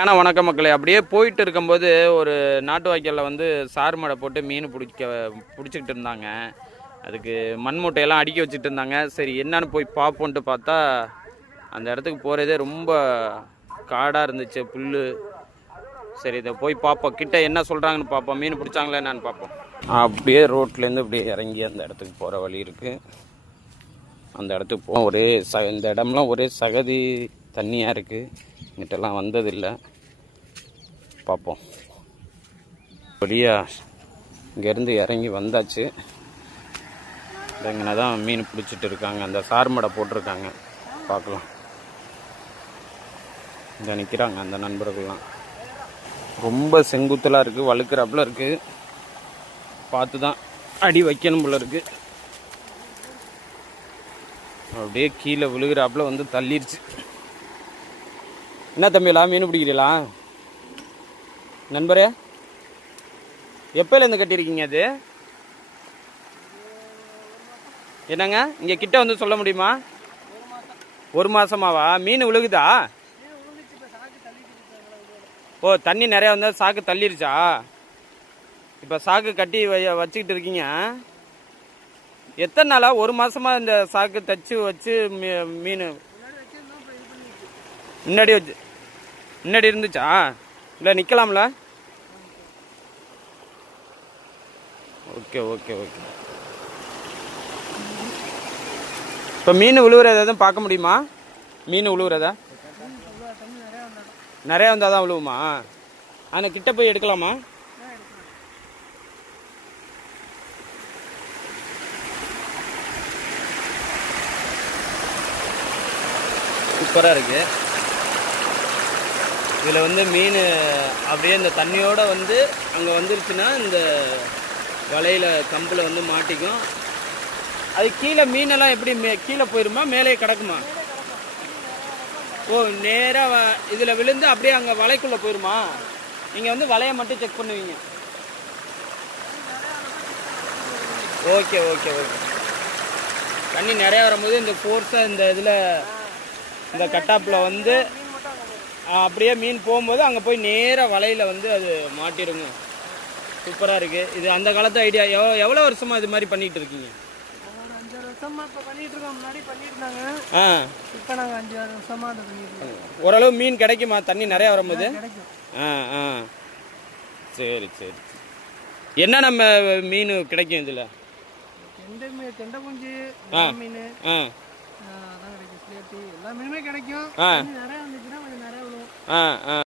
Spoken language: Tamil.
வணக்கம் மக்களே. அப்படியே போயிட்டு இருக்கும்போது ஒரு நாட்டு வாய்க்காலில் வந்து சார் மடை போட்டு மீன் பிடிச்சிக்கிட்டு இருந்தாங்க. அதுக்கு மண் மூட்டையெல்லாம் அடுக்கி வச்சுட்டு இருந்தாங்க. சரி என்னன்னு போய் பார்ப்போன்ட்டு பார்த்தா அந்த இடத்துக்கு போகிறதே ரொம்ப காடாக இருந்துச்சு, புல். சரி இதை போய் பார்ப்போம், கிட்ட என்ன சொல்கிறாங்கன்னு பார்ப்போம், மீன் பிடிச்சாங்களா என்னன்னு பார்ப்போம். அப்படியே ரோட்லேருந்து அப்படியே இறங்கி அந்த இடத்துக்கு போகிற வழி இருக்குது. அந்த இடத்துக்கு போவோம். இந்த இடம்லாம் ஒரே சகதி தண்ணியாக இருக்குது. இங்கிட்டலாம் வந்ததில்லை. பார்ப்போம். வழியாக இங்கேருந்து இறங்கி வந்தாச்சு. இங்கே தான் மீன் பிடிச்சிட்டு இருக்காங்க. அந்த சார்மடை போட்டிருக்காங்க, பார்க்கலாம். இங்கே நிற்கிறாங்க அந்த நண்பர்கள்லாம். ரொம்ப செங்குத்தலாக இருக்குது, வழுக்கிறாப்புல இருக்குது. பார்த்து தான் அடி வைக்கணும் போல இருக்குது. அப்படியே கீழே விழுகிறாப்புல வந்து தள்ளிடுச்சு. என்ன தம்பியெல்லாம் மீன் பிடிக்கிறீங்களா நண்பரே? எப்போலேருந்து கட்டியிருக்கீங்க அது? என்னங்க இங்கே கிட்ட வந்து சொல்ல முடியுமா? ஒரு மாதமாவா? மீன் விழுகுதா? ஓ, தண்ணி நிறையா வந்தால் சாக்கு தள்ளிருச்சா? இப்போ சாக்கு கட்டி வச்சுக்கிட்டு இருக்கீங்க. எத்தனை நாளா? ஒரு மாதமாக இந்த சாக்கு தச்சு வச்சு மீன் முன்னாடி இருந்துச்சா? இல்லை நிற்கலாம்ல? Okay okay okay. இப்போ மீன் விழுவுறத எதுவும் பார்க்க முடியுமா? மீன் விழுவுறத நிறையா வந்தால் தான் விழுவுமா? அந்த கிட்ட போய் எடுக்கலாமா? சூப்பராக இருக்குது. இதில் வந்து மீன் அப்படியே இந்த தண்ணியோடு வந்து அங்கே வந்துருச்சுன்னா இந்த வலையில் கம்பில் வந்து மாட்டிக்கும். அது கீழே மீனெல்லாம் எப்படி கீழே போயிருமா, மேலே கிடக்குமா? ஓ, நேராக இதில் விழுந்து அப்படியே அங்கே வலைக்குள்ளே போயிருமா? நீங்கள் வந்து வலையை மட்டும் செக் பண்ணுவீங்க. Okay okay okay. தண்ணி நிறையா வரும்போது இந்த ஃபோர்ஸாக இந்த இதில் இந்த கட்டாப்பில் வந்து அப்படியே மீன் போகும்போது அங்கே போய் நேராக வலையில் வந்து அது மாட்டிடுங்க. சூப்பராக இருக்குது. இது அந்த காலத்து ஐடியா. எவ்வளோ வருஷமாக இது மாதிரி பண்ணிகிட்டு இருக்கீங்க? 5 வருஷமாக இப்போ பண்ணிகிட்டு இருக்கோம். முன்னாடி பண்ணியிருந்தாங்க. இப்போ நாங்கள் 5 வருஷமாக அதை பண்ணிட்டு. ஓரளவு மீன் கிடைக்குமா தண்ணி நிறையா வரும்போது? கிடைக்கும். சரி சரி. என்ன நம்ம மீன் கிடைக்கும் இதில்? கெண்டை குஞ்சு, மீன், அதான் கிடைக்கும். எல்லா மீனுமே கிடைக்கும். நிறையா வந்துச்சுன்னா கொஞ்சம் நிறையா விழுவும்.